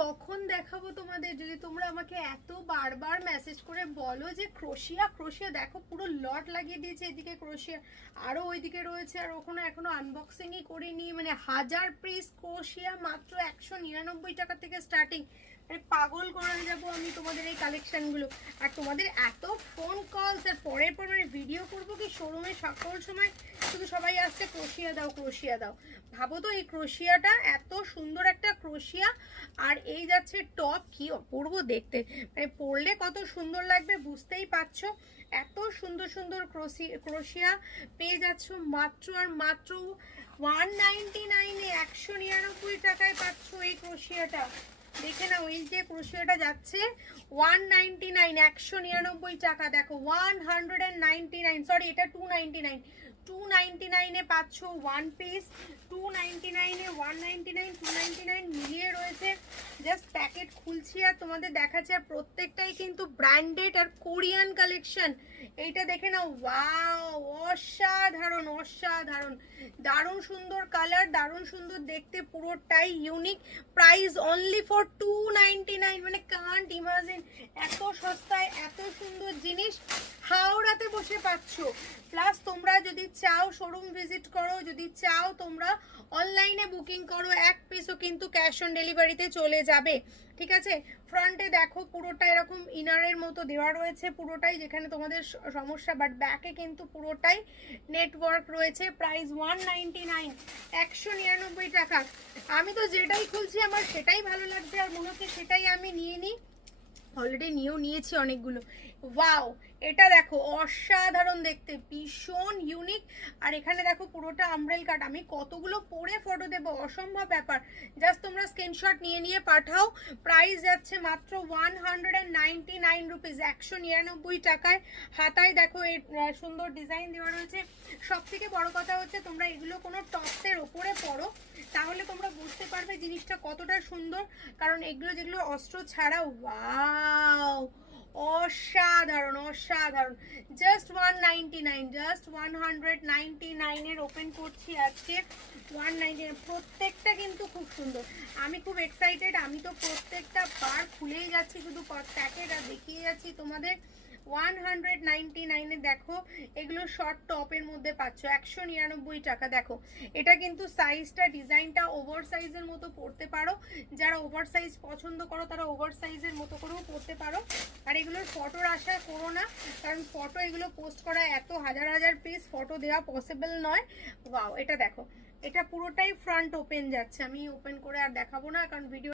কখন দেখাবো তোমাদের, যদি তোমরা আমাকে এত বারবার মেসেজ করে বলো যে ক্রোশিয়া ক্রোশিয়া দেখো, পুরো লট লাগিয়ে দিয়েছে এদিকে ক্রোশিয়া, আরো ওইদিকে রয়েছে, আর ওখানে এখনো আনবক্সিংই করিনি। মানে 1000 পিস ক্রোশিয়া মাত্র 199 টাকা থেকে স্টার্টিং। মানে পাগল করে যাবো আমি তোমাদের এই কালেকশনগুলো। আর তোমাদের এত ফোন কলস, আর পরের পর মানে ভিডিও করবো কি শোরুমে সকল সময় শুধু সবাই আসছে ক্রোশিয়া দাও ক্রোশিয়া দাও। ভাবো তো এই ক্রোশিয়াটা এত সুন্দর একটা ক্রোশিয়া, আর এই যাচ্ছে টপ, কি অপূর্ব দেখতে, মানে পরলে কত সুন্দর লাগবে বুঝতেই পারছো। এত সুন্দর সুন্দর ক্রোশিয়া পেয়ে যাচ্ছ মাত্র আর মাত্র 199-এ, 199 টাকায় পাচ্ছ এই ক্রোশিয়াটা। দেখে নাও, এই যে ক্রোশিয়াটা যাচ্ছে 199, 199 টাকা। দেখো 199, সরি এটা 299, 299-এ পাচ্ছ ওয়ান পিস। 299-এ 199, 299 মিলিয়ে রয়েছে। জাস্ট প্যাকেট খুলছি আর তোমাদের দেখাচ্ছি, আর প্রত্যেকটাই কিন্তু ব্র্যান্ডেড আর কোরিয়ান কালেকশন। এইটা দেখে নাও, ওয়াও, অসাধারণ অসাধারণ, দারুণ সুন্দর কালার, দারুণ সুন্দর দেখতে, পুরোটাই ইউনিক। প্রাইস অনলি ফর 299, মানে কান্ট ইমাজিন এত সস্তায় এত সুন্দর জিনিস হাওড়াতে বসে পাচ্ছ। প্লাস তোমরা যদি চাও শোরুম ভিজিট করো, যদি চাও তোমরা অনলাইনে বুকিং করো, এক পিসও কিন্তু ক্যাশ অন ডেলিভারিতে চলে যাবে, ঠিক আছে। ফ্রন্টে দেখো পুরোটা এরকম ইনারের মতো দেওয়া রয়েছে পুরোটাই, যেখানে তোমাদের সমস্যা, বাট ব্যাকে কিন্তু পুরোটাই নেটওয়ার্ক রয়েছে। প্রাইস 199, 199 টাকা। আমি তো যেটাই খুলছি আমার সেটাই ভালো লাগছে, আর মনে হচ্ছে সেটাই আমি নিয়ে নিই। অলরেডি নিয়েছি অনেকগুলো। ওয়াও, এটা দেখো অসাধারণ দেখতে, ভীষণ ইউনিক। আর এখানে দেখো পুরোটা আমব্রেল কাট, আমি কতগুলো পরে ফটো দেবো, অসম্ভব ব্যাপার। জাস্ট তোমরা স্ক্রিনশট নিয়ে পাঠাও। প্রাইস যাচ্ছে মাত্র 199 রুপিস, 199 টাকায়। হাতায় দেখো এই সুন্দর ডিজাইন দেওয়া রয়েছে। সব থেকে বড় কথা হচ্ছে তোমরা এগুলো কোনো টপসের ওপরে পরো, তাহলে তোমরা বুঝতে পারবে জিনিসটা কতটা সুন্দর। কারণ এগুলো যেগুলো অস্ত্র ছাড়া, ওয়াও, অসাধারণ অসাধারণ। জাস্ট 199, জাস্ট 199-এর ওপেন করছি আজকে 199। প্রত্যেকটা কিন্তু খুব সুন্দর, আমি খুব এক্সাইটেড। আমি তো প্রত্যেকটা বার খুলেই যাচ্ছি, শুধু প্যাকেট আর দেখিয়ে যাচ্ছি তোমাদের। 199-এ দেখো এগুলো শর্ট টপের মধ্যে পাচ্ছ 199 টাকা। দেখো এটা কিন্তু সাইজটা, ডিজাইনটা ওভার সাইজের মতো পরতে পারো, যারা ওভার সাইজ পছন্দ করো তারা ওভার সাইজের মতো করেও পরতে পারো। আর এগুলোর ফটোর আশা করো না, কারণ ফটো এগুলো পোস্ট করা, এত হাজার হাজার পিস ফটো দেওয়া পসিবল নয়। ওয়াও, এটা দেখো, এটা পুরোটাই ফ্রন্ট ওপেন যাচ্ছে, আমি ওপেন করে আর দেখাবো না কারণ ভিডিও